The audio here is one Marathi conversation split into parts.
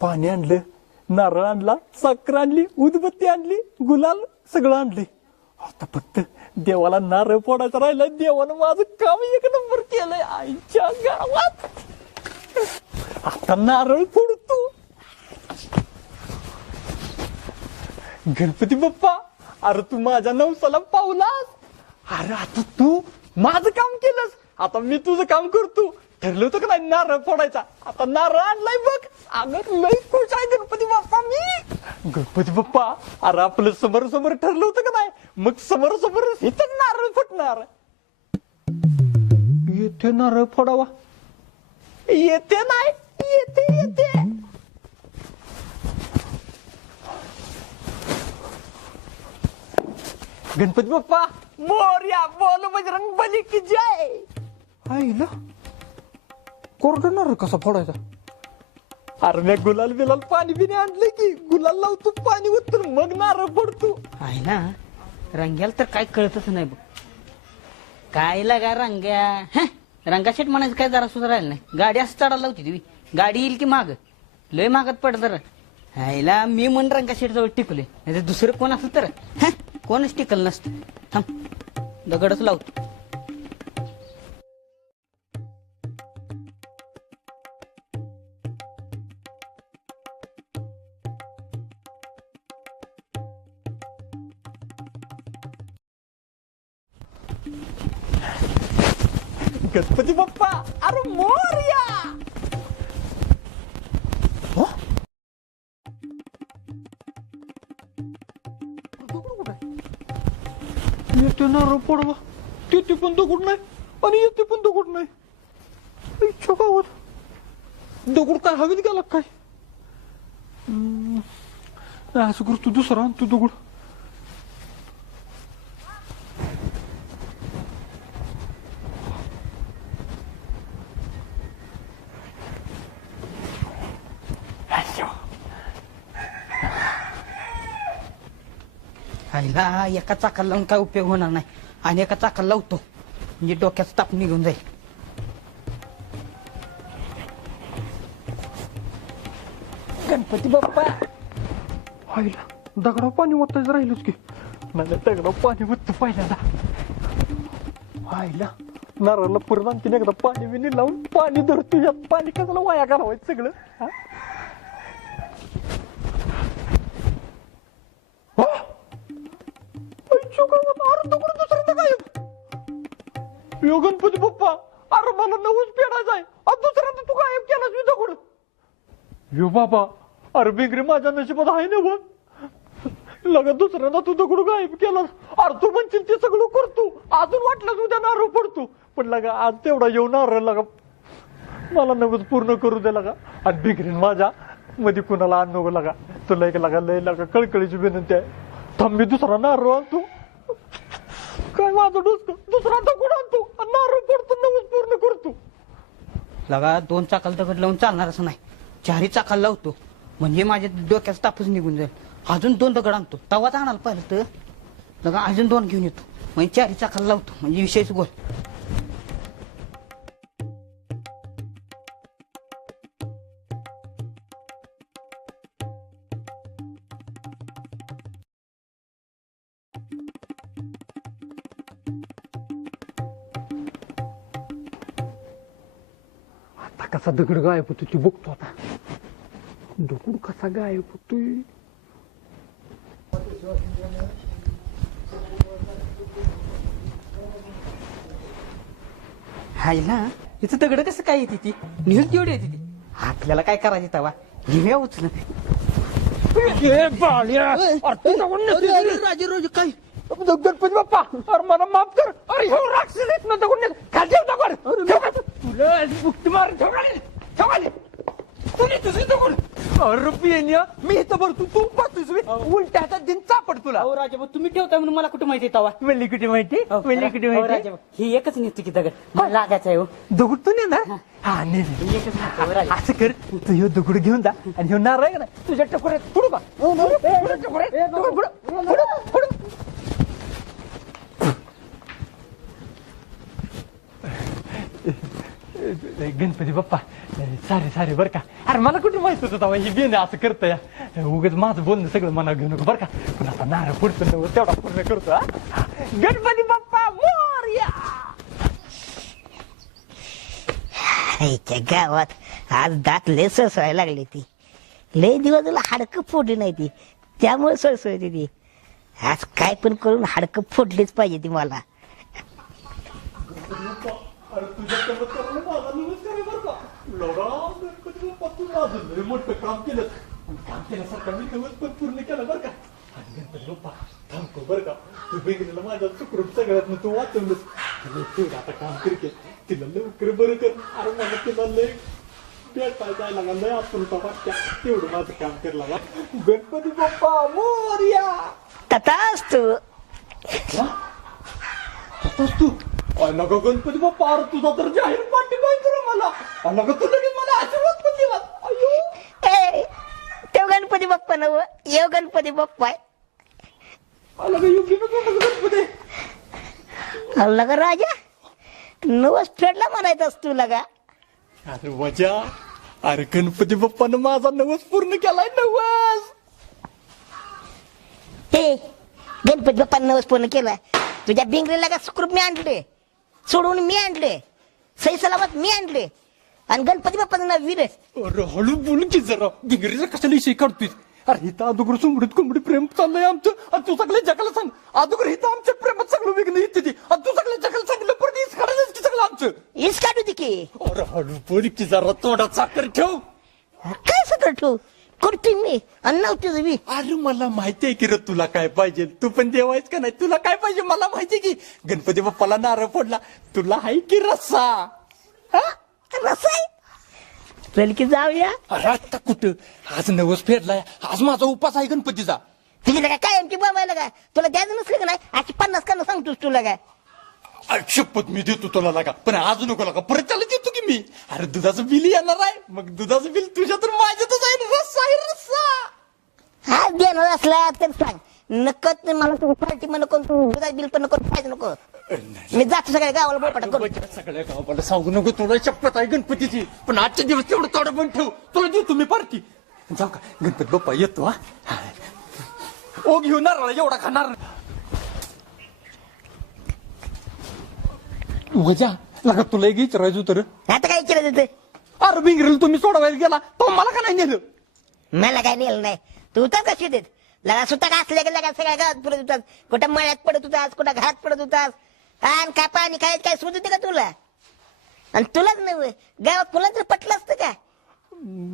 पाणी आणलं, नारळ आणला, साखर आणली, उदबत्ती आणली, गुलाल सगळं आणले. आता फक्त देवाला नारळ फोडायचा राहिला. देवानं माझं काम एक नंबर केलंय आईच्या गावात. आता नारळ फोडतो. गणपती बाप्पा, अरे तू माझ्या नवसाला पावलास. अरे आता तू माझं काम केलंस, आता मी तुझं काम करतो. ठरलं होतं का नाही नारळ फोडायचा, आता नारळ आणलाय बघ. अगं लय खुश आहे गणपती बाप्पा मी. गणपती बाप्पा, अरे आपलं समोर समोर ठरलं होतं का नाही, मग समोर समोर इथं नारळ फुटणार. येते नारळ फोडावा. येते नाही, येते येते. गणपती बाप्पा मोरया, बोल बजरंग बली की जय. आईला कोरडा नारळ कसा फोडायचा? अरे मी गुलाल बिलाल पाणी बिनी आणले की गुलाल लावतो, पाणी ओततो, मग नारळ फोडतो. आहे ना, रंग्याला तर काय कळतच नाही बघ. काय लागा रंग्या, रंगाशेट म्हणायचं काय जरा सुद्धा राहिलं नाही. गाडी असं चढायला लावती तुम्ही, गाडी येईल की माग लय मागत पड जरा. हायला मी म्हण रंगाशेट जवळ टिकले, नाही तर दुसरं कोण असलं तर कोणच टिकल नसतं. थांब दगडच लावतो. गणपती बाप्पा, अरे मोरया. येते नारळ फोडवा, तिथे पण दगड नाही आणि येते पण दगड नाही. इच्छा गावात दगड काय हवेत गेला काय? असं करतो, दुसरा आणतो दगड. हायला एका चाकाला लावून काय उपयोग होणार नाही, आणि एका चाकाला लावतो म्हणजे डोक्याचा ताप निघून जाईल. गणपती बाप्पा, आईला दगडावर पाणी ओतायचं राहिलंच की. नाही दगडावर पाणी ओततो पहिल्यांदा. आईला नारळाला परत आणखीन एकदा पाणी बिनी लावून पाणी धरतो. यात पाणी कशाला वाया घालवायचं सगळं. यो गणपती बाप्पा, अरे मला नवस फेडायचा आहे, दुसऱ्यांदा तू गायब केलास मी दगड. यो बाबा, अरे बिंगरी माझ्या नशिबात आहे ना बघ. लगा दुसऱ्यांदा तू दगड गायब केलास. अरे तू म्हणशील ते सगळं करतो, अजून वाटलं उद्या नारळ पडतो, पण लगा आज तेवढा येऊ नारळ लगा मला नवस पूर्ण करू दे लगा. आणि बिंगरीन माझ्या मध्ये कुणाला आण नको लगा. तुला एक लगा लय लगा कळकळीची विनंती आहे. थांब मी दुसरा नारळ आणतो. काय माझं डोसक, दुसरा दगड आणतो आणि नारळ पडतो, नवस पूर्ण करतो. लगा दोन चाकाला दगड लावून चालणार असं नाही, चारही चाकाला लावतो म्हणजे माझ्या डोक्याचा तापच निघून जाईल. अजून दोन दगड आणतो, तवाच आणायला पाहिलं तर लगा अजून दोन घेऊन येतो, म्हणजे चारही चाकाला लावतो म्हणजे विषयच गोल. कसा दगड गायब होतो ती बघतो आता. दगड कसा गायब होतोय. हायला इथं दगड कसं काय येते ती, निघून तेवढी येते ती. आपल्याला काय करायची तवा, घेऊया उचल. राजे रोज काय गणपती बाप्पा, अरे मला माफ कर. अरे हो राक्षस आहेत ना दगड, खाली दगड तुला मुक्ती मार. तुम्ही तुझी दगड. अरे पियन्या, मी इथं भरतो, तू पाहतोस उलट्या हातात दिन चापड तुला. हो राजा तुम्ही ठेवता म्हणून मला कुठे माहिती तवा. वेल्ली कुठे माहिती, वेल्ली कुठे माहिती. ही एकच नेतो की दगड, मला लागायचं आहे. हो दगड तू ने ना. हा ने असं कर, तू ह्यो दगड घेऊन जा आणि ह्यो नारळ आहे ना तुझ्या टकोऱ्यात पुढू का. अरे गणपती बाप्पा सारे सारे बरं का. अरे मला कुठे माहित होतं तेव्हा ही बेन असं करतं या. उगाच माझं बोलणं सगळं मना घेऊ नको बरं का. पण आता नारळ पुढचं तेवढा पूर्ण करतो हा. गणपती बाप्पा मोरया. आईच्या गावात आज दात लय सळसळायला लागली ती. लय दिवस हाडकं फोडली नाही ती, त्यामुळे सळसळते ती. आज काय पण करून हाडकं फोडलीच पाहिजे ती मला. अरे तुझ्या चमत्काराने माझा नमस्कार आहे बरं का. लढा गणपती बाप्पा तू माझं लय मोठं काम केलं. काम केल्यासारखं मी नवस पण पूर्ण केलं बरं का. आणि गणपती बाप्पा थांबतो बरं का. तू बेंगलीला माझ्या सुखरूप सगळ्यात तू वाचवलंस. तुला आता काम करके तिला लवकर बरं कर. अरे मला तिला लय भेटायला जायला लागला लय आतुरता वाटत्या. तेवढं माझं काम केलं ना. गणपती बाप्पा मोरया. तथाच तू. आताच तू नका गणपती बाप्पा. अरे तुझा तर जाहीर पाठी काय करू मला. नका तू लगेच मला आशीर्वाद पण दिला. अयो ए तेव गणपती बाप्पा नव येव गणपती बाप्पा लगा योग्य गणपती. लगा राजा नवस फेडला म्हणायचास तू लगा. अरे वजा. अरे गणपती बाप्पानं माझा नवस पूर्ण केलाय. नवस हे गणपती बाप्पा नवस पूर्ण केलाय. तुझ्या बिंगरीला का सुखरूप मी आणले, सोडून मी आणले, सही सलामत मी आणले, आणि गणपती बाप्पाचं नाव वीर. अरे हळू बोल की जरा. गिंगरीचा कशाला विषय काढतोय. अरे इथं अदोगर सुमडीत कोंबडी प्रेम चाललंय आमचं. आणि तू सगळ्या जगाला सांग. अदोगर इथं आमच्या प्रेमात सगळं विघ्न येते ती. आणि तू सगळ्या जगाला सांगितलं पण हीच काढायचं की सगळं आमचं. हीच काढू दे की. अरे हळू बोल की जरा. तोंडात साखर ठेव. काय सगळं ठेवू करतोय मी आणि नव्हते मी. अरे मला माहितीये की रे तुला काय पाहिजे. तू पण देवायच का नाही. तुला काय पाहिजे मला माहितीये की. गणपती बाप्पाला नारळ फोडला. तुला हाय की रस्सा. रसाय चल की जाऊया. अरे आता कुठं. आज नवस फेडलाय. आज माझा उपास आहे गणपतीचा. तुझी काय आमची बाबायला काय तुला द्यायचं नसलं का नाही. अशी 50 कानं सांगतोस तुला काय. शपथ मी देतो तुला लागा. पण आज नको लागा. परत त्याला देतो की मी. अरे दुधाचं बिल येणार आहे. मग दुधाचं बिल तुझ्या तर माझ्यातच आहे. रस्सा आहे रस्सा. हा देणार असला तर सांग. नकत मला तू पार्टी पण नको, तू दुधाचं बिल पण नको, पाहिजे नको. मी जातो सगळ्या गावाला बोलपाटा करू. सगळ्या गावाला सांगू नको. तुला शपथ आहे गणपतीची. पण आजच्या दिवस तेवढं थोडं पण ठेव. तुला देतो मी पार्टी. जाऊ का गणपती बाप्पा येतो. हा ओ घेऊन नारळ एवढा खाणार. वजा लगा तुला एक विचारायचं होतं. आता काय विचारायचं ते. अरे बिंगरीला तुम्ही सोडवायला गेला तो मला का नाही नेलं. मला काय नेलं नाही. तू तर कशी देत लगा सुद्धा का असल्या लगा सगळ्या गावात पडत होतास. कुठं मळ्यात पडत होतास, कुठं घरात पडत होतास. आणि काय पाणी काय काय सुचत होते का तुला. आणि तुलाच नव्हे गावात तुला तर पटलं असतं का.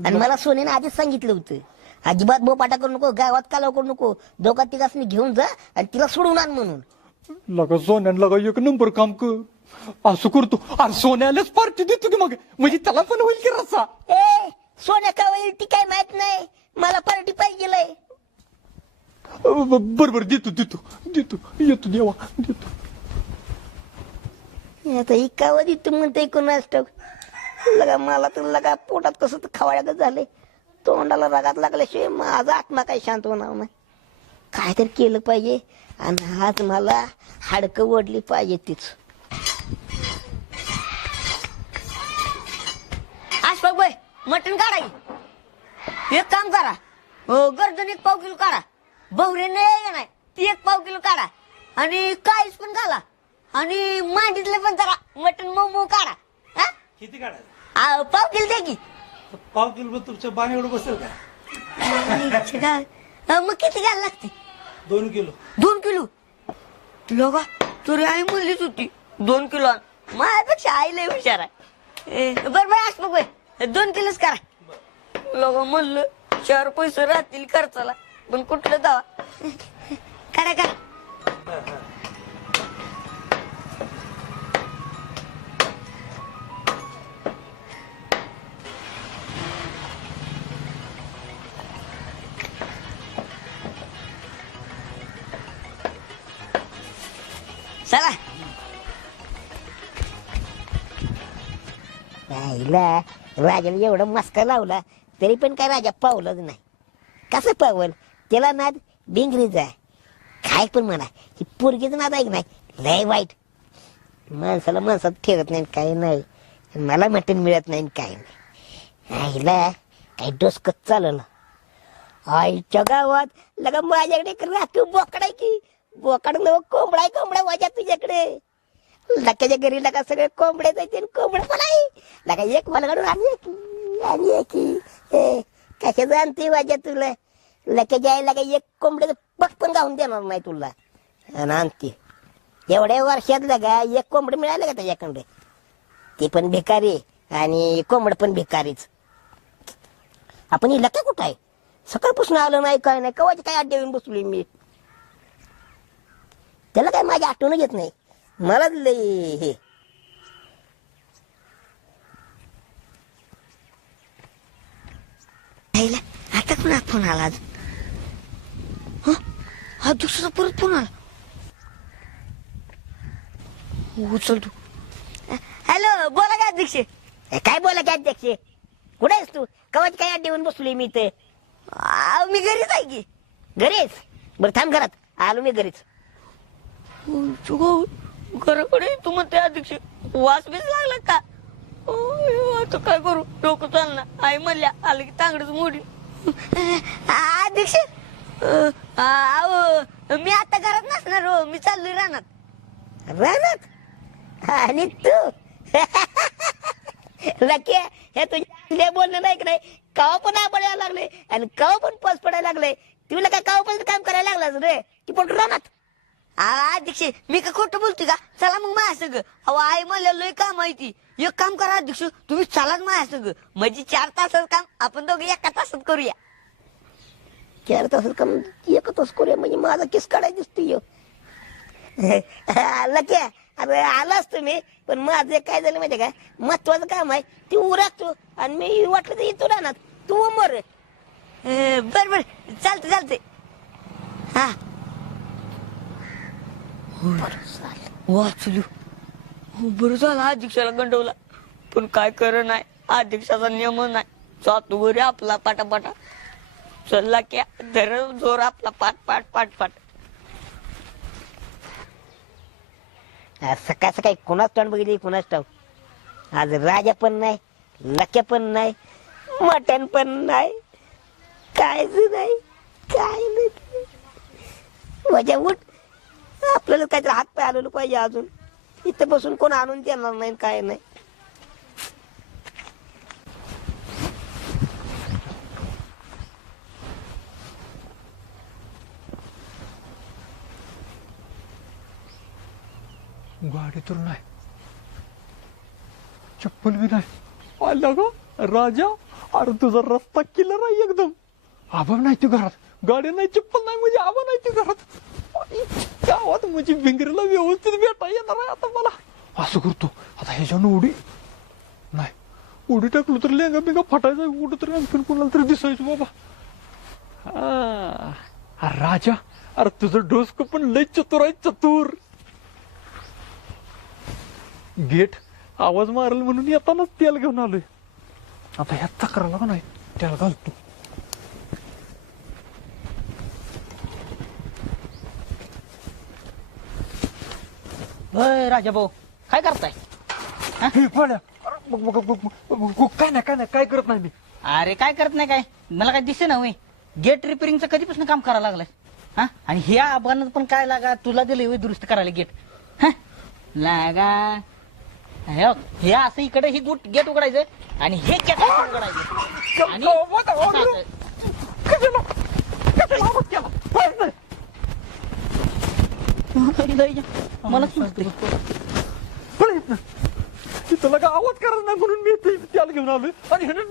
आणि मला सोनीने आधीच सांगितलं होतं अजिबात बोपाटा करू नको, गावात कालव करू नको, दोघा तिघांनी घेऊन जा आणि तिला सोडून आण म्हणून. लगा सोन्यान लगा एक नंबर काम कर. असं करतो. अरे सोन्यालाच पार्टी देतो की मग. म्हणजे त्याला पण होईल की रस्सा. ए सोन्या का होईल ती काय माहित नाही. मला पार्टी पाहिजे. बरोबर देतो देतो देतो. येतो देवा देतो. आता इकावं देतो म्हणते कोणाच ठाऊक. लगा मला तर लगा पोटात कसं तर खवाळ्यागत झालंय. तोंडाला रागात लागल्याशिवाय माझा आत्मा काही शांत होणार नाही. काय तर केलं पाहिजे. आणि आज मला हाडकं ओढली पाहिजे तीच. आशफाक बाई मटण काढा. एक काम करा, गर्दन 1 पाव किलो काढा. बहुरे नाही ती 1 पाव किलो काढा. आणि काहीच पण घाला. आणि मांडीतले पण जरा मटण मऊ काढा. किती काढायचं. पाव किलो द्या की. पाव किलो तुमच्या बाण एवढं बसेल का. मग किती घाल लागते. 2 किलो. 2 किलो लोका तुरी आई म्हणलीच होती 2 किलो. माझ्यापेक्षा आई लय हुशार आहे. बरं आशफाक बाई 2 किलोच करा. लोक म्हणलं 4 पैसे राहतील खर्चाला. पण कुठलं दावा करा करा. चला राजाने एवढं मस्का लावला तरी पण काय राजा पावलंच नाही. कसं पावल त्याला नाद बिंगरीचा. काय पण म्हणा ही पोरगीच नाद ऐक नाही लय वाईट. माणसाला माणसात ठेवत नाही काही नाही. मला मटण मिळत नाही काय नाही. आईला काही डोसकच चाललं. आईच्या गावात लगा माझ्याकडे एक राखीव बोकड आहे की बोकड नव कोंबडा वाजा तुझ्याकडे. लक्याच्या घरी लगा सगळे कोंबड्याच आहे कोंबड पण आहे लगा एक वलगडून आणि कशाचं आणते वाजा तुला. लक्याच्या आई लगा एक कोंबड्याचं पग पण गाऊन देणार नाही तुला. आणि आणते एवढ्या वर्षात लगा एक कोंबड मिळालं का त्याच्याकडे. ते पण भिकारी आणि कोंबड पण भिकारीच. आपण ही लक्या कुठं आहे सकाळपासून आलं नाही काय नाही कवाची काय अड्डे येऊन बसलोय मी. त्याला काय माझी आठवण घेत नाही मला लय हे. आता कुणा फोन आला आज. हा दुसरा परत फोन आला. उचल तू. हॅलो बोला काय अध्यक्ष. काय बोला काय अध्यक्ष कुठे आहेस तू कवाची काय अड्डे येऊन बसलोय मी इथे. मी घरीच आहे की. घरीच बरं थांब घरात आलो मी घरीच. घराकडे तू म्हणते अध्यक्ष वास बीस लागला का. आता काय करू डोकं चालणार आई म्हणल्या आलं की तांगडच मोडी. अध्यक्ष मी आता घरात नसणार हो मी चाललोय रानात. आणि तू लके हे तुझ्या बोलणं नाही की नाही कवा पण आबळायला लागले आणि कवा पण पाऊस पडायला लागले. तुला काय कवा पण काम करायला लागलास रे की पण रानात. अध्यक्ष मी का खोटं बोलते का. चला मग माझ्या सगळं अहो आई मला लय काम माहिती. एक काम करा अध्यक्ष तुम्ही चलाच माझ्या सगळं म्हणजे 4 तासाचं काम आपण दोघे एका तासात करूया. 4 तासाचं काम एका तास करूया म्हणजे माझा किस काढायला दिसतोय. लक्या अरे आलाच तुम्ही पण माझं काय झालं माहिती का महत्वाचं काम आहे ती उराकतो आणि मी वाटलं तर येतो राहणार तू मर. बर बर चालते. हा वाचलो बरं झालं अध्यक्षाला गंडवला पण काय कर नाही अध्यक्षाचा नियम नाही. जातो बरे आपला पाटापाटा चलला क्या धर जोर आपला पाट पाट पाट पाट. सकाळ सकाळी कुणाच तोंड बघितली कुणाच ठाव. आज राजा पण नाही लक्या पण नाही मटण पण नाही कायच नाही काय नाही. माझ्या उठ आपल्याला काहीतरी हात पाय आलेलं पाहिजे अजून इथं बसून कोण आणून देणार नाही काय नाही. गाडी तर नाही चप्पल बी नाही. आला ग राजा अरे तुझा रस्ता किलर आहे एकदम. आबा नाही तू घरात गाडी नाही चप्पल नाही म्हणजे आबा नाही तू घरात. गावात म्हणजे भिंगरीला व्यवस्थित भेटा येणार आहे आता मला. असं करतो आता ह्याच्यानं उडी नाही उडी टाकलो तर लेंगा बिंगा फटायचा कुठं तरी आणखीन कोणाला तरी दिसायचं बाबा. अरे राजा अरे तुझं डोसकं पण लय चतुर आहे चतुर. गेट आवाज मारल म्हणून येतानाच तेल घेऊन आलोय. आता ह्या चक्राला का नाही त्याला घालतो. राजा भाऊ काय करताय. काय नाही काय करत नाही मी. अरे काय करत नाही काय मला काय दिसे ना होय. गेट रिपेअरिंगचं कधीपासून काम करायला लागलाय. हा आणि हे आबानं पण काय लागा तुला दिलं दुरुस्त करायला गेट लागा. हे असं इकडे ही गेट उघडायचं आणि हे गेट उघडायचं आणि मला तुला का आवाज करायचा नाही म्हणून मी त्याला घेऊन आलोय आणि ह्यानं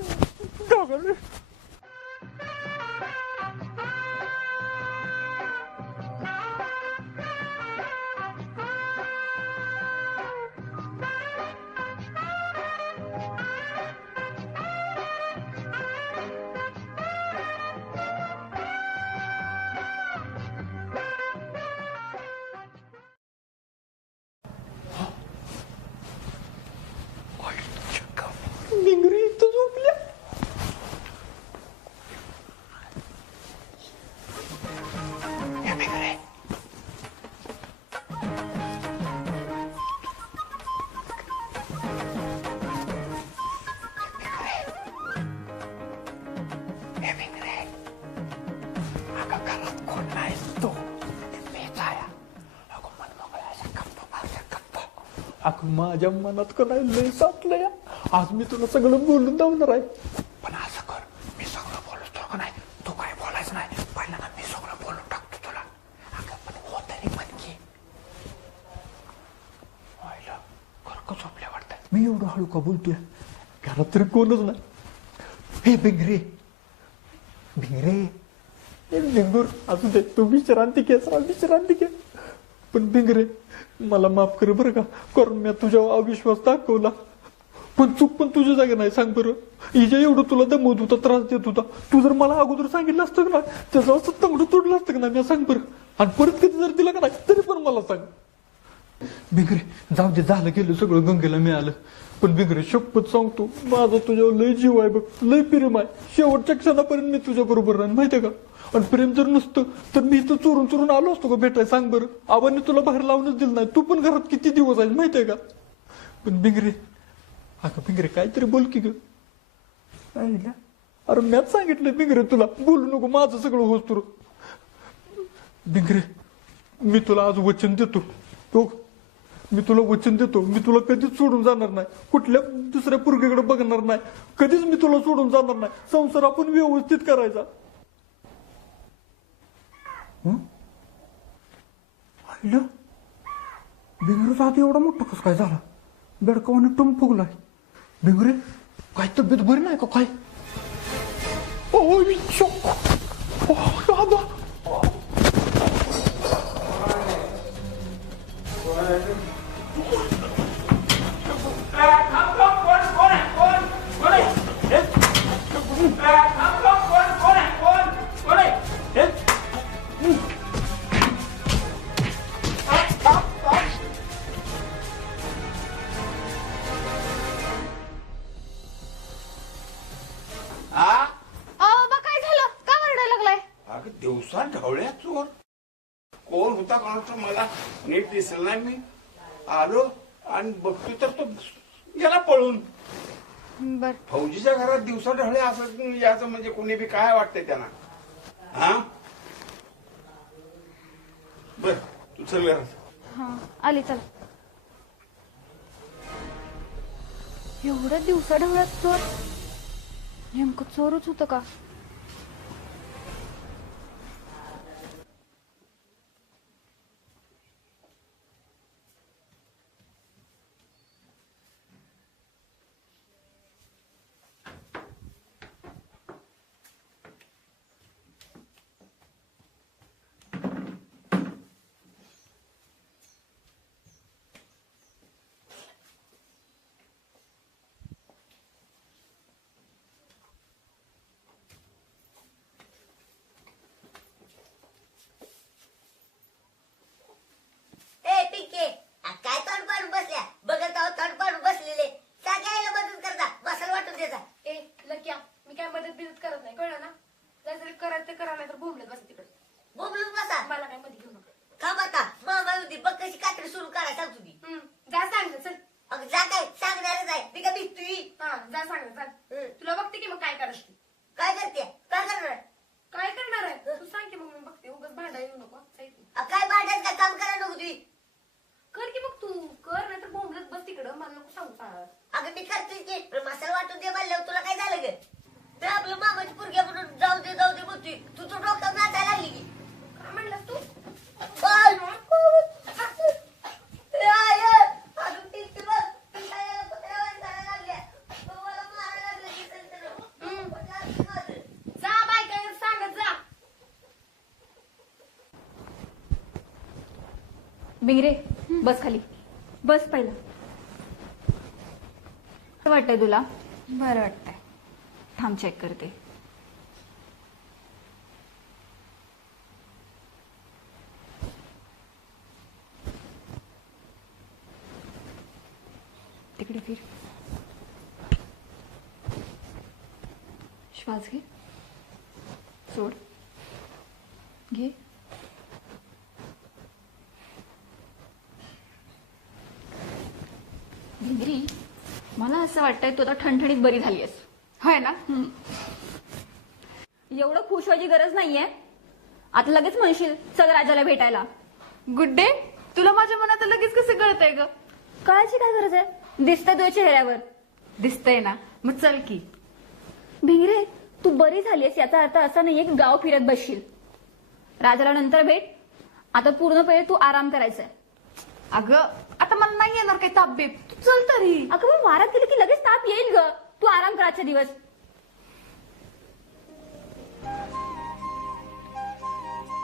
भिंगरी इथं झोपल्या. अगं माझ्या मनात का नाही लय साचलंय. आज मी तुला सगळं बोलून दावणार आहे. पण असं कर, मी सगळं बोलतो का नाही, तू काय बोलायचं नाही. पहिल्यांदा मी सगळं बोलून टाकतो तुला. अगं पण हो तरी पण की व्हायला खरं झोपल्या वाटतं. मी एवढं हळू का बोलतोय, घरात तरी कोणच नाही. हे भिंगरे भिंगरे भिंगूर असू दे, तू विश्रांती घे, विश्रांती घे. पण भिंगरे मला माफ कर बरं का, कारण मी तुझ्यावर अविश्वास दाखवला. पण चूक पण तुझ्या जागी नाही. सांग बरं, हिच्या एवढं तुला दमवत होता, त्रास देत होता, तू जर मला अगोदर सांगितलं असतं ना, त्याचं असं तंगडं तोडलं असतं का ना. मी सांग बरं, आणि परत कधी जर दिला का नाही तरी पण मला सांग. भिंगरे जाऊ दे, झालं गेलं सगळं, गंगेला मिळालं. पण भिंगरे शपथ सांगतो, माझा तुझ्यावर लय जीव आहे बघ, लय प्रेम आहे. शेवटच्या क्षणापर्यंत मी तुझ्या बरोबर राहीन, माहितीये का. आणि प्रेम जर नसतं तर मी इथं चोरून चोरून आलो असतो का भेटाय. सांग बरं, आबांनी तुला बाहेर लावूनच दिलं नाही. तू पण घरात किती दिवस आहे माहितीये का. पण भिंगरे, अगं भिंगरे काहीतरी बोल की ग. अरे मॅच सांगितलं भिंगरे तुला बोलू नको, माझं सगळं होस तुर. भिंगरे मी तुला आज वचन देतो, तो मी तुला वचन देतो, मी तुला कधीच सोडून जाणार नाही, कुठल्या दुसऱ्या पोरगीकडे बघणार नाही, कधीच मी तुला सोडून जाणार नाही. संसार आपण व्यवस्थित करायचा. भिंगरेचा हात एवढा मोठा कस काय झाला, बेडकावाने टुम फुगलाय. भिंगरे काय तब्येत बरी नाही का काय. दिवसा ढवळ्या चोर कोण होता कोणाचं मला नीट दिसलं नाही. मी आलो आणि बघतो तर तो गेला पळून. बर, फौजीच्या घरात दिवसा ढवळे असं याचं म्हणजे कोणी बी काय वाटतंय त्यांना. हा बर, तू चल घरात. हा आली, चला. एवढ्या दिवसा ढवळ्यात चोर, नेमकं चोरच होतं का. काय तोंड पाडून बसल्या, बघत आहोत तोंड पाडून बसलेले. सगळ्याला मदत करता, बसायला वाटून देता. ए लक्या, मी काय मदत बिदत करत नाही, कळलं ना. जर करायचं ते करा, नाही तर बोंबलत बसा तिकडे. बोबलून बसा. मला काय मध्ये घेऊ नका. थांब आता, मामा होती बघ कशी कात्री सुरू करा सांग तुम्ही. जा सांग चल. अगं जा, काय सांगणारच आहे मी. का भिजतोय. हा जा सांग चल. तुला बघते की मग काय करायचं ते. काय करते, काय करणार. काय करणार आहे तू सांग की मग मी बघते. उगाच भांडा येऊ नको. काय भांडायचं का, काम करायला नको तुम्ही. कर की मग तू कर, नाही तर बोंबलत बस तिकडं. मला नको सांगू सांग. अगं मी करते की, पण मसाला वाटून दे म्हणल्यावर तुला काय झालं ग. तर आपलं मामाची पोरगी म्हणून जाऊ दे म्हणतोय, तू तो डोक्यावर नाचायला लागली की. काय म्हणलास तू. जा बायका सांगत जा. भिंगरे बस खाली, बस पहिला. वाटतंय तुला. बरं वाटतंय, थांब चेक करते. तिकडे फिर, श्वास घे, सोड, घे. भिंगरी, मला असं वाटतंय तू आता ठणठणीत बरी झाली आहेस. होय ना. एवढं खुश व्हायची गरज नाहीये. आता लगेच म्हणशील चल राजाला भेटायला. Good day. तुला माझ्या मनात लगेच कसं कळतंय ग. कळायची काय गरज आहे? दिसतंय तुझ्या चेहऱ्यावर. दिसतंय ना, मग चल की. भिंगरे, तू बरी झालीस याचा अर्थ असा नाहीये की गाव फिरत बसशील. राजाला नंतर भेट. आता पूर्णपणे तू आराम करायचाय. अगं आता मला नाही येणार काही ताप बीप, तू चल तरी. अगं मग वारात गेली की लगेच ताप येईल ग. तू आराम करायचे दिवस.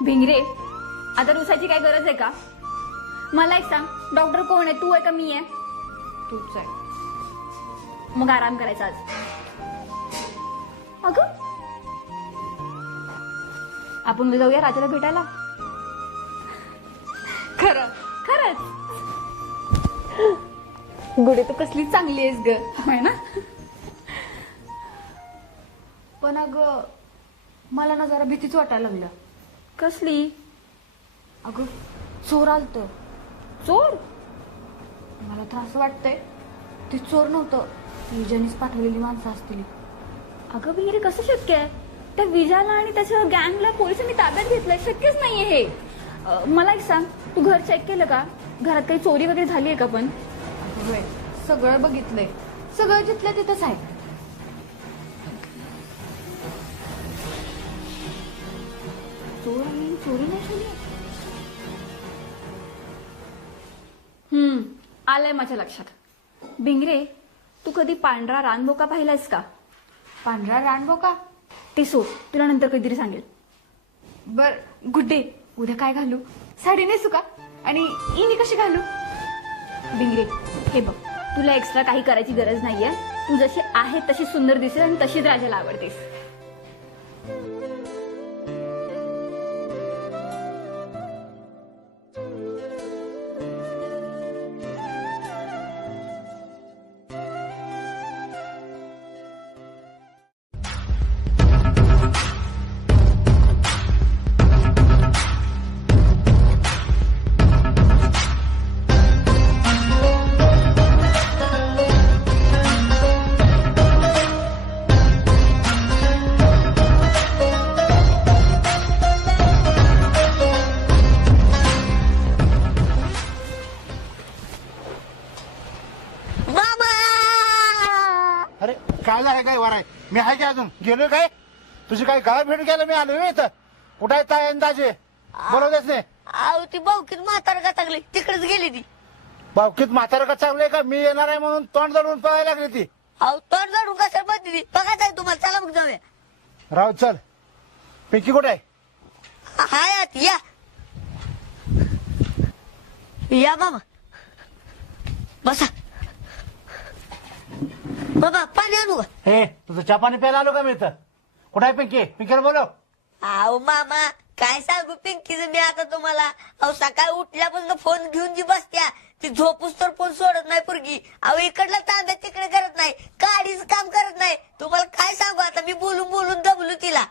भिंगरे, आता रुसायची काय गरज आहे का? मला एक सांग, डॉक्टर कोण आहे? तू आहे का मी आहे? तूच आहे. मग आराम करायचा आज. अगं आपण उद्या जाऊया राजाला भेटायला. खरं खरंच. गुडे तू कसली चांगली आहेस ग. होय ना? पण अगं मला ना जरा भीतीच वाटायला लागलं. कसली? अगं चोर आलत. चोर? मला तर असं वाटतंय ते चोर नव्हतं, ती जनीस पाठवलेली माणसं असतील. अगं भिंगरे, कसं शक्य आहे? त्या विजाला आणि त्याच्या गँगला पोलिसांनी ताब्यात घेतलंय. शक्यच नाहीये हे. मला एक सांग, तू घर चेक केलं का? घरात काही चोरी वगैरे झाली आहे का? पण अगं होय, सगळं बघितलंय, सगळं जिथलं तिथंच आहे. चोर आणि चोरी नाही झाली. आलंय माझ्या लक्षात. भिंगरे, तू कधी पांढरा रानबोका पाहिलायस का? पांढरा रानबोका? ते सोड, तुला नंतर कधीतरी सांगेल. बर गुड्डे, उद्या काय घालू? साडी नेसू का? आणि इनी कशी घालू? भिंगरे, हे बघ, तुला एक्स्ट्रा काही करायची गरज नाहीये. तू जशी आहे तशी सुंदर दिसेल आणि तशीच राजाला आवडतेस. अरे काय झालं काय वराय? मी आहे की अजून गेलोय काय? तुझी काय गाव भेट गेलं? मी आलोय व्हय इथं. कुठं आहे ताई अंदाजे? बोलवतेच नाही. अहो ती भाऊकीत म्हातार का चांगली तिकडेच गेली ती. बावकीत म्हातारा का चांगलंय का? मी येणार आहे म्हणून तोंड जडून पळायला लागली ती. अहो तोंड जाडून कशाला बदली ती? बघायचं आहे तुम्हाला. चला मग जाऊया. राव चल. पिंकी कुठे आहे? हाय आत या. या बाबा, बसा. बाबा पाणी आणू का? हे तुझं चहा पाणी प्यायला आलो का मी इथं? कुठे आहे पिंकी? पिंकीला बोलव. अहो मामा, काय सांगू पिंकीचं मी आता तुम्हाला. अहो सकाळी उठल्यापासून फोन घेऊन जी बसत्या, ती झोपूस तर फोन सोडत नाही पोरगी. अहो इकडला तांब्या तिकडे करत नाही, काडीच काम करत नाही. तुम्हाला काय सांगू आता, मी बोलून बोलून दबलो तिला.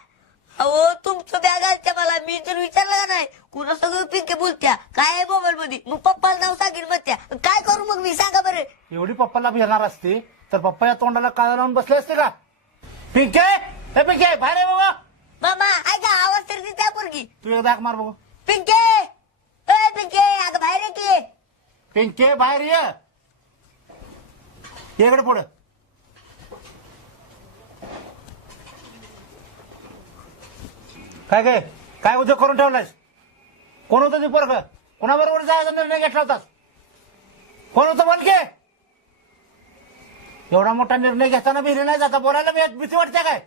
अहो तुमचं बॅग आलत्या मला, मी तर विचारलं का नाही कुणा सगळं पिंके बोलत्या काय आहे मोबाईल मध्ये. मग पप्पाला नाव सांगेन म्हणत्या. काय करू मग मी, सांगा बरं. एवढी पप्पाला भेटणार असते तर पप्पा या तोंडाला काळा लावून बसले असते का? पिंके, हे पिंके बाहेर आहे बाबा. मामा ऐका, आवाज तरी त्या पोरगी. तू एकदा हाक मार बघू. पिंके, ए पिंके, अगं बाहेर ये की. पिंके बाहेर ये. इकडे पुढे. काय काय काय उद्योग करून ठेवलायस? कोण होतं ते पोरग? कोणाबरोबर जायचा निर्णय घेतला होतास? कोण होतं बोल के? एवढा मोठा निर्णय घेताना बिरी नाही जाता बोलायला भीती वाटते काय?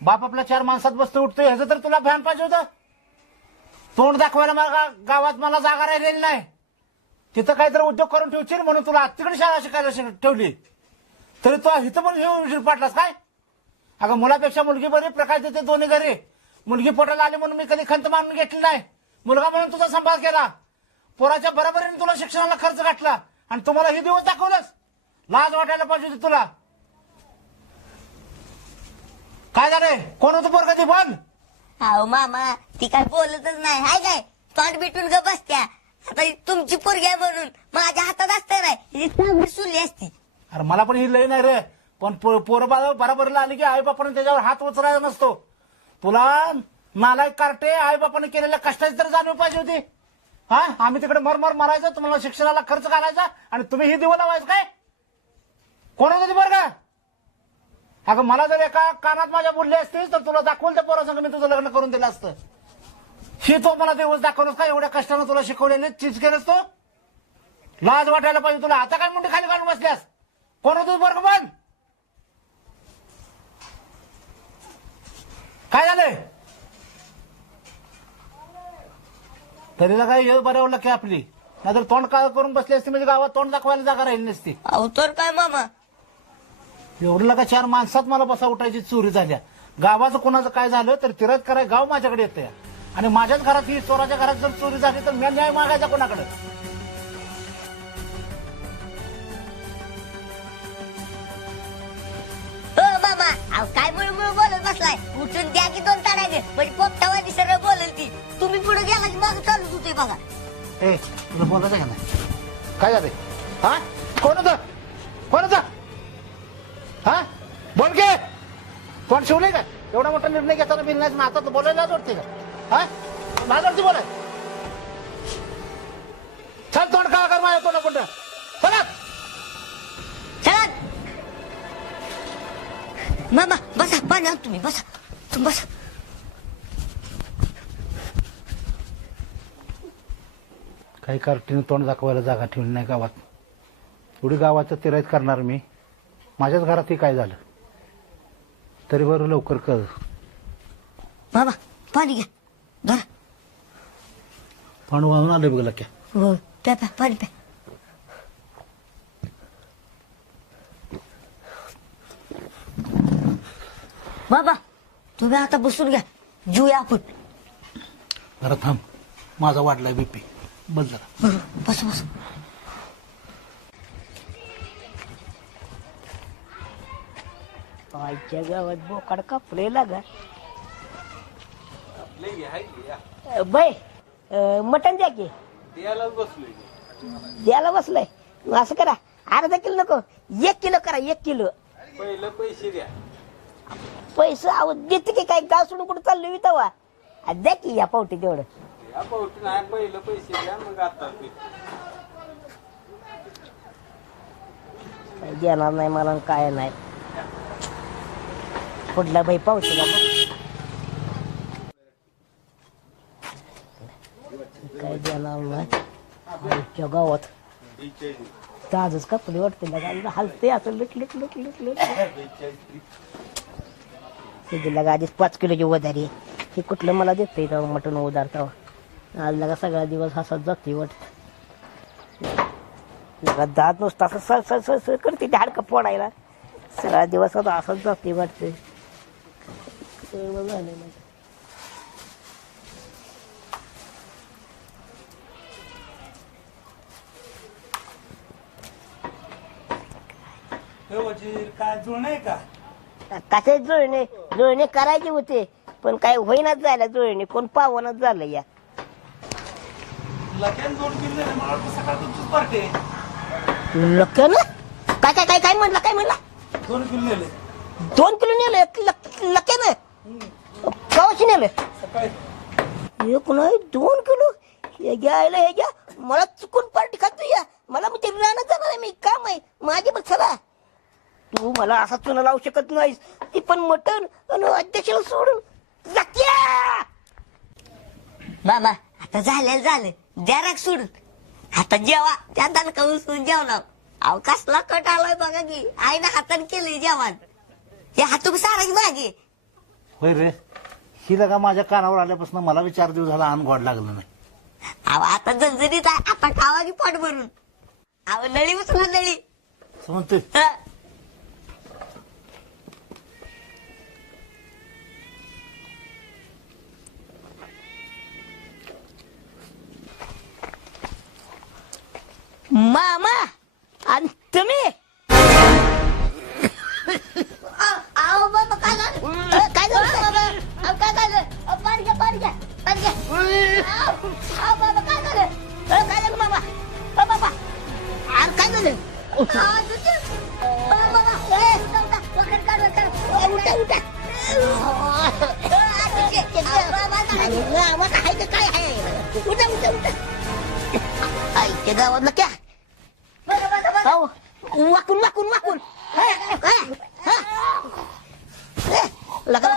बाप आपल्या 4 माणसात बसतो उठतोय ह्याचं तर तुला भ्यान पाहिजे होतं. तोंड दाखवायला मला गावात मला जागा राहिलेली नाही. तिथं काहीतरी उद्योग करून ठेवशील म्हणून तुला तिकडे शाळा शिकायला ठेवली, तरी तू इथं पण घेऊन पाटलास काय? अगं मुलापेक्षा मुलगी बरी प्रकाश देते दोन्ही घरी. मुलगी पोटाला आली म्हणून मी कधी खंत मानून घेतली नाही. मुलगा म्हणून तुझा सांभाळ केला. पोराच्या बरोबरीने तुला शिक्षणाला खर्च घातला आणि तुम्हाला हे दिवस दाखवलंस. लाज वाटायला पाहिजे होती तुला. काय झालंय? कोण होतं पोरगा ती बोल. अहो मामा, ती काय बोलतच नाही. हाय काय तोंड बिटून ग बसत्या. आता ही तुमची पोरगी आहे म्हणून माझ्या हातात असते नाही, ही चांगली सुली असती. अरे मला पण ही लई नाही रे, पण पोरं बरोबरला आली की आई बापाने त्याच्यावर हात उचलायला नसतो. तुला नालायक कार्टे आई बापाने केलेल्या कष्टाची तर जाणीव पाहिजे होती. हा आम्ही तिकडे मरमर मारायचं, तुम्हाला शिक्षणाला खर्च घालायचा आणि तुम्ही ही दिवं लावायचं काय? कोण होतं ती बरं का? अगं मला जर एका कानात माझ्या बोलली असतीस तर तुला दाखवलं त्या पोरासंग मी तुझं लग्न करून दिलं असतं. ही तो मला दिवस दाखवलंस का? एवढ्या कष्टानं तुला शिकवलेले चीज केलंस तो? लाज वाटायला पाहिजे तुला. आता काय मुंडी खाली काढून बसल्यास? कोण होतं बरं पण? काय झालंय? तरीला काय हे बरं ओळख की आपली, नाहीतर तोंड काळ करून बसली असती म्हणजे गावात तोंड दाखवायला जागा राहिली नसती. अहो तर काय मामा, एवढं का 4 माणसात मला बसा उठायची चोरी झाल्या. गावाचं कोणाचं काय झालं तर तिरत कराय गाव माझ्याकडे येते आणि माझ्याच घरात ही चोराच्या घरात जर चोरी झाली तर मी न्याय मागायचा कोणाकडे? हो मामा, अहो काय मुळमुळ बोलत बसलाय? उठून द्या की 2 ताड्या म्हणजे पोपटावानी सरळ बोलेल ती. तुम्ही पुढे गेला की मागं चालूच होते बघा. ए तुला बोलायचं का नाही? काय झालंय? हा कोण होतं? कोण होतं? हा बोल के. कोण शिवले का? एवढा मोठा निर्णय घेताना बिल आता तर बोलायला वाटते का? हा लाज वाटते बोलाय? चल तोंड काळा कर माझ्या तोंड कोणतं. चला चला मामा, बसा पाणी आण तुम्ही, बसा तुम्ही बसा. काही कार्टीने तोंड दाखवायला जागा ठेवली नाही गावात. एवढी गावाचं तिरायत करणार मी. माझ्याच घरातही काय झालं तरी बरं लवकर कर. मामा पाणी घ्या, धरा. पाणी वाहून आलं बघ लक्या. हो प्या प्या पाणी प्या. बाबा तुम्ही आता बसून घ्या, जेऊया आपण. जरा थांब, माझा वाढलाय बीपी. बस जरा. बस बस. आईच्या गावात बोकाड कापले लागा. बाय मटण द्या की. द्यायला बसलोय. असं करा, अर्धा किलो नको, 1 किलो करा. 1 किलो. पहिलं पैसे द्या. पैसे अहो देते की, काय गाव सोडून कुठं चाललोय मी तवा. द्या की या पावटी तेवढं. नाही पहिलं पैसे द्या मग आता काही देणार नाही मला, काय नाही. कुठला बाई पावती का काय देणार नाही. आमच्या गावात ताजच कपडे वाटते लगा, हलते असं लुट लुट लुट लुट लुट. लगा आधीच 5 किलोची उधारी. हे कुठलं मला देते मटण उधारता. आज लगा सगळा दिवस हसत जाते वाटत. लगा दात नुसतं असं सळ सळ सळ करते हाडकं फोडायला. सगळा दिवस आता असंच जाते वाटते. झालं काय जुळण आहे का? कसे जुळणे करायचे होते पण काय होईनाच झालं जुळणे. कोण पावनच झालं या. लग्न 2 किलो दिले मला वाटतं सकाळ तुमचीच पार्टी आहे. लक्ष्य ना काय काय काय काय म्हणला? काय म्हणला? 2 किलो नेले. 2 किलो नेले लक्ष्य ना? कवाशी नेले? सकाळी. एक नाही 2 किलो हे घ्यायला हे घ्या. मला चुकून पार्टी खातो या. मला मग ते राहण्यात जाणार आहे मी. काम आहे माझे बघ. चला तू मला असा चुना लावू शकत नाहीस. ती पण मटण आणि अध्यक्षाला सोडून लक्ष्या. मामा आता झालं द्या राग सोडून. आता जेवा त्या दणकावून जेवणार. अहो कसला कट आलाय बघा की. आईनं हाताने केलंय जेवण. हे हातून सारा मागे. होय रे, ही लगा माझ्या कानावर आल्यापासून मला 4 दिवस झाला अन्न गोड लागलं नाही. अहो आता जणजणीत आहे. आता खावा की पोट भरून. अहो नळी बसला नळी. म्हणतोय मामा आणि तुम्ही. अहो बाबा काय झालं? काय झालं बाबा? काय झालं? पाणी घ्या पाणी घ्या पाणी घ्या. अहो बाबा काय झालं? काय झालं बाबा? बाबा अरे काय झालं? उठा उठा उठा. अख्ख्या गावातला क्या अहो, वाकून वाकून वाकून लगा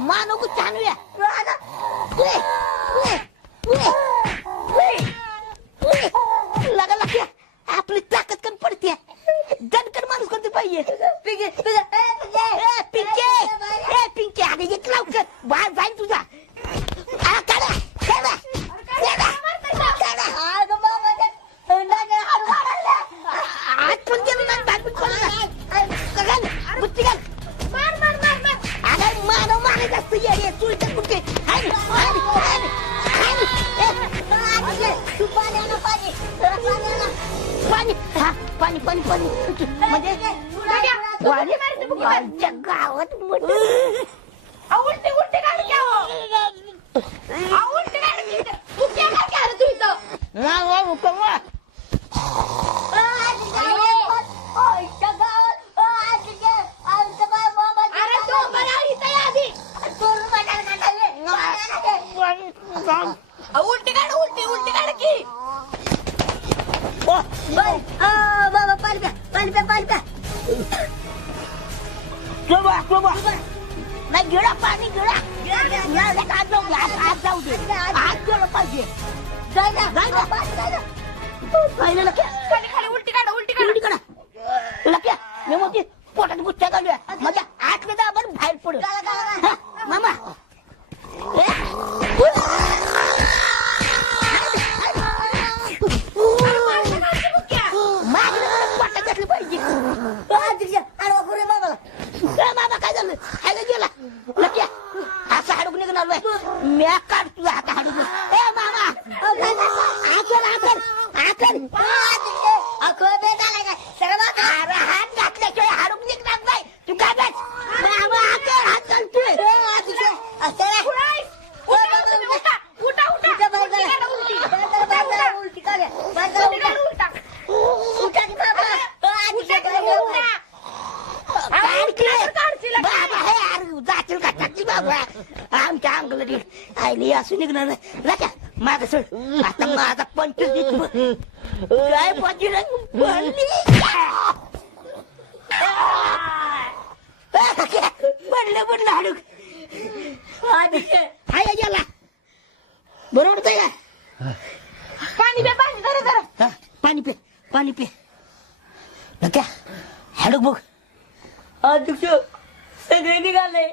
मानो को चालूया लगा लक्ष्या आपली ताकद कमी पडते दणकन माणूस कोणते पाहिजे पिंके अगं एक लवकर बाहेर जाईल तुझा काढा काढा काढा आज पण गेलो ना बातमी कोण बुद्धी घाल अगं मानव मारायचं असतं ये तू इथं कुठे पाणी पाणी पाणी पाणी म्हणजे आमच्या गावात उलटे उलटे काढ क्या उलटे काढ तू क्या काय तू इथं अरे तू बघा इथं आधी उलटी काढ उलटी उलटी काढ की बाबा पाणी प्या पाणी प्या पाणी प्या नाही गिळा पाणी गिळा आज जाऊ दे आज जाऊ दे आज गेलं पाहिजे पाहिलं लक्या खाली खाली उलटी काढ उलटी काढ उलटी करा लक्या मी मोठी पोटात गुच्च्या घालूया माझ्या आतले दाबा बाहेर पडू मामा पोटात घातली पाहिजे बाबा काय झालं हायला गेला लक्या असं हाडूक निघणार म्या काढ तुझा हात हाडूक ए मामा आकर आकर आकर अरे हात घातल्याशिवाय हाडूक निघणार नाही तू काय बस मामा आकर हात घालतोय जातील का टाकतील बाबा आमच्या अंगला आईली असू निघणार नाही माग सड आता माझा पंचवीस काय पंचवीस पडलं पडलं हाडूक हाय गेला बरोबर का पाणी पे पाणी जरा जरा पाणी पे नक्या हाडूक बघ अध्यक्ष सगळे निघाले